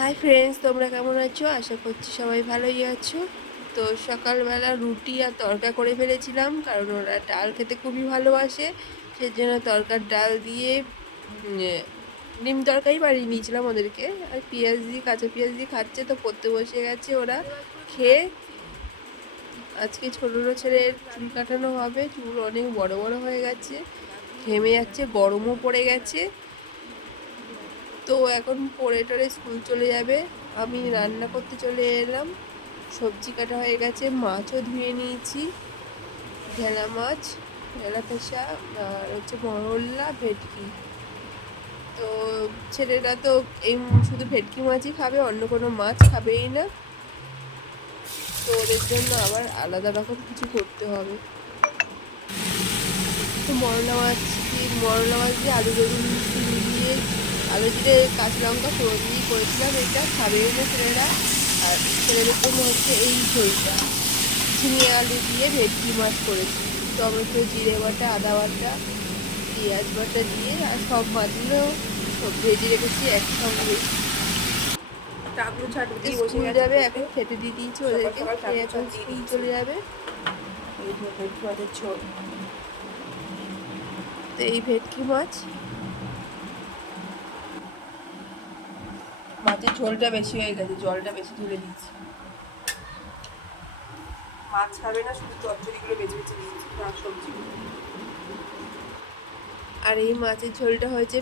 Hi friends তোমরা কেমন আছো? আশা করছি সবাই ভালোই আছো। তো সকালবেলা রুটি আর তরকা করে ফেলেছিলাম, কারণ ওরা ডাল খেতে খুবই ভালোবাসে। সেজন্য তরকার ডাল দিয়ে ডিম তরকারি বাড়িয়ে নিয়েছিলাম ওদেরকে। আর পেঁয়াজ দিয়ে, কাঁচা পেঁয়াজ দিয়ে খাচ্ছে তো পড়তে বসে গেছে ওরা। খেয়ে আজকে ছোটো ছেলের চুল কাটানো হবে। চুল অনেক বড় বড় হয়ে গেছে। ঘেমে যাচ্ছে, গরমও পড়ে গেছে। তো এখন পরে টরে স্কুল চলে যাবে। আমি রান্না করতে চলে এলাম। সবজি কাটা হয়ে গেছে, মাছও ধুয়ে নিয়েছি। ঢেলা মাছ ঢেলা পেশা, আর হচ্ছে মরল্লা ভেটকি। তো ছেলেরা তো এই শুধু ভেটকি মাছই খাবে, অন্য কোনো মাছ খাবেই না। তো ওদের জন্য আবার আলাদা রকম কিছু করতে হবে। তো মরলা মাছ দিয়ে, মরলা মাছ দিয়ে আলু বেগুন দিয়ে আলু দিয়ে কাঁচা লঙ্কা ফোড়ন দিয়ে করেছিলাম এটা খাবেও না ছেলেরা। আর ছেলেদের জন্য হচ্ছে এই ঝোলটা। ঝিঙে আলু দিয়ে ভেটকি মাছ করেছি। টমেটো জিরে বাটা আদা বাটা পেঁয়াজ বাটা দিয়ে আর সব মাছগুলো সব ভেজে রেখেছি একসঙ্গে। টাকলু স্কুল যাবে এখন খেতে দিয়ে দিয়েছি ওদেরকে। এখন স্কুল চলে যাবে। এই যে ভেটকি মাছের ঝোল। তো এই ভেটকি মাছ। মাছের ঝোলটা বেশি হয়ে গেছে জলটা বেশি তুলে দিয়েছি মাছ খাবে না শুধু চচ্চড়িগুলো বেছে বেছে দিয়েছি শাক সবজিগুলো আর এই মাছের ঝোলটা হয়েছে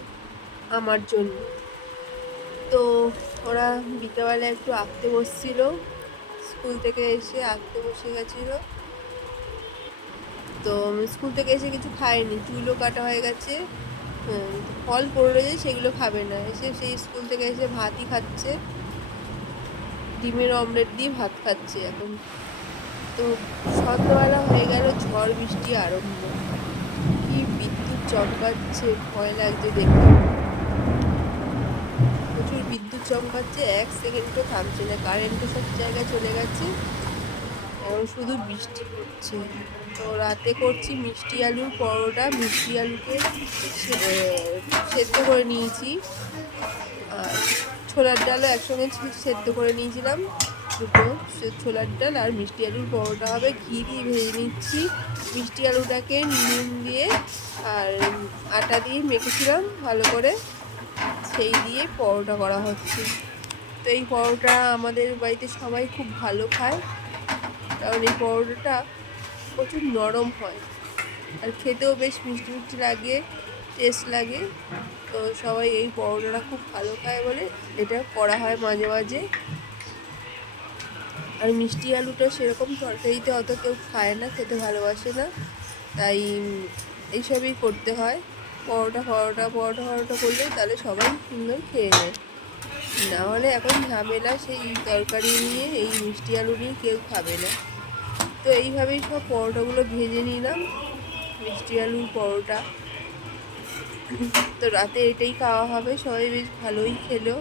আমার জন্য। তো ওরা বিকেলবেলা একটু আঁকতে বসছিল স্কুল থেকে এসে আঁকতে বসে গেছিল। তো স্কুল থেকে এসে কিছু খায়নি চুলও কাটা হয়ে গেছে। ফল পড়ে রয়েছে সেগুলো খাবে না। এসে সেই স্কুল থেকে এসে ভাতই খাচ্ছে। ডিমের অমলেট দিয়ে ভাত খাচ্ছে এখন। তো সন্ধ্যাবেলা হয়ে গেল ঝড় বৃষ্টি আরম্ভ। কি বিদ্যুৎ চমকাচ্ছে, ভয় লাগছে দেখতে। প্রচুর বিদ্যুৎ চমকাচ্ছে, এক সেকেন্ডও থামছে না। কারেন্টও সব জায়গায় চলে গেছে। এখন শুধু বৃষ্টি পড়ছে তো রাতে করছি মিষ্টি আলুর পরোটা, মিষ্টি আলুকে সেদ্ধ করে নিয়েছি। আর ছোলার ডালও একসঙ্গে সেদ্ধ করে নিয়েছিলাম। দুটো ছোলার ডাল আর মিষ্টি আলুর পরোটা হবে। ঘি দিয়ে ভেজে নিচ্ছি। মিষ্টি আলুটাকে নুন দিয়ে আর আটা দিয়ে মেখেছিলাম ভালো করে। সেই দিয়ে পরোটা করা হচ্ছে। তো এই পরোটা আমাদের বাড়িতে সবাই খুব ভালো খায়। কারণ এই পরোটাটা প্রচুর নরম হয়। আর খেতেও বেশ মিষ্টি মিষ্টি লাগে টেস্ট লাগে। তো সবাই এই পরোটাটা খুব ভালো খায় বলে এটা করা হয় মাঝে মাঝে। আর মিষ্টি আলুটা সেরকম তরকারিতে অত কেউ খায় না, খেতে ভালোবাসে না। তাই এইসবই করতে হয়। পরোটা পরোটা পরোটা পরোটা করলে তাহলে সবাই সুন্দর খেয়ে নেয়। না হলে এখন ঝামেলা সেই তরকারি নিয়ে এই মিষ্টি আলু নিয়ে কেউ খাবে না। তো এইভাবেই সব পরোটাগুলো ভেজে নিলাম মিষ্টি আলুর পরোটা। তো রাতে এটাই খাওয়া হবে সবাই বেশ ভালোই খেলো।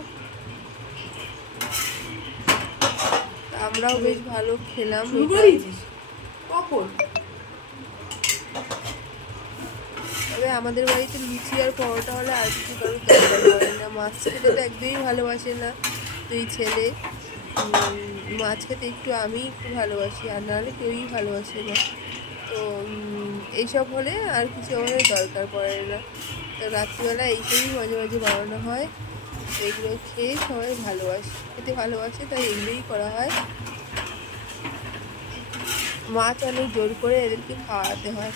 আমরাও বেশ ভালো খেলাম কখন? তবে আমাদের বাড়িতে লুচি আর পরোটা হলে আর কিছু কারোর না। মাছ খেতে তো একদমই ভালোবাসে না। দুই ছেলে মাছ খেতে একটু আমি একটু ভালোবাসি, আর নাহলে কেউই ভালোবাসে না। তো এইসব হলে আর কিছু আমাদের দরকার পড়ে না। তো রাত্রিবেলা এইগুলোই মাঝে মাঝে বানানো হয়। এগুলো খেয়ে সবাই ভালোবাসে, খেতে ভালোবাসে, তাই এগুলোই করা হয়। মাছ অনেক জোর করে এদেরকে খাওয়াতে হয়।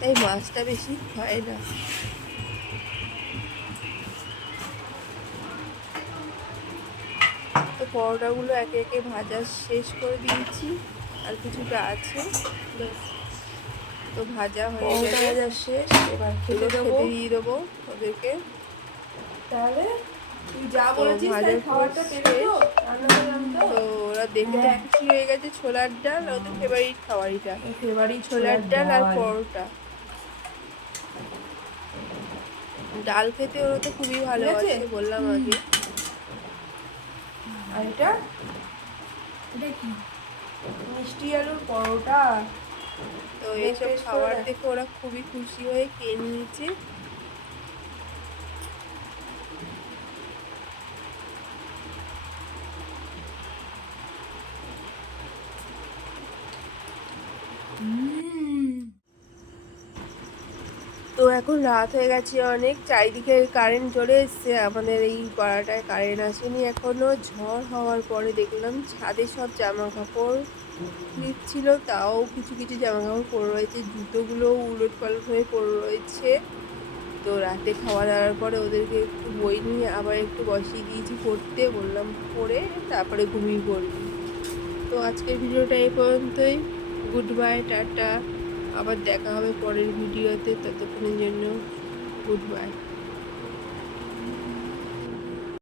তাই মাছটা বেশি হয় না। তো পরোটাগুলো একে একে ভাজা শেষ করে দিয়েছি। আর কিছুটা আছে। তো ভাজা হয়ে গেলে ভাজা শেষ। এবার খেতে দেবো। দিয়ে দেবো ওদেরকে। তাহলে তো ভাজার খাবারটা পর তো রান্না করলাম তো তো ওরা দেখে তো। খুশি হয়ে গেছে ছোলার ডাল ওদের ফেভারিট খাবার ফেভারিট ছোলার ডাল আর পরোটা। ডাল খেতে ওরা তো খুবই ভালোবাসে হয়েছে? বললাম আগে। আর এটা? এটা কি? মিষ্টি আলুর পরোটা। তো এইসব খাবার দেখে ওরা খুবই খুশি হয়ে খেয়ে নিয়েছে। এখন রাত হয়ে গেছে অনেক, চারিদিকে কারেন্ট চলে এসছে, আমাদের এই পাড়াটায় কারেন্ট আসেনি এখনও, ঝড় হওয়ার পরে দেখলাম ছাদে সব জামা কাপড় নিচ্ছিল, তাও কিছু কিছু জামা কাপড় পরে রয়েছে, জুতোগুলো উলট পালট হয়ে পড়ে রয়েছে। তো রাতে খাওয়া দাওয়ার পরে ওদেরকে একটু বই নিয়ে আবার একটু বসিয়ে দিয়েছি পড়তে, বললাম পড়ে তারপরে ঘুমিয়ে পড়বি। তো আজকের ভিডিওটা এই পর্যন্তই, গুড বাই, টাটা। আবার দেখা হবে পরের ভিডিওতে ততক্ষণের জন্য গুড বাই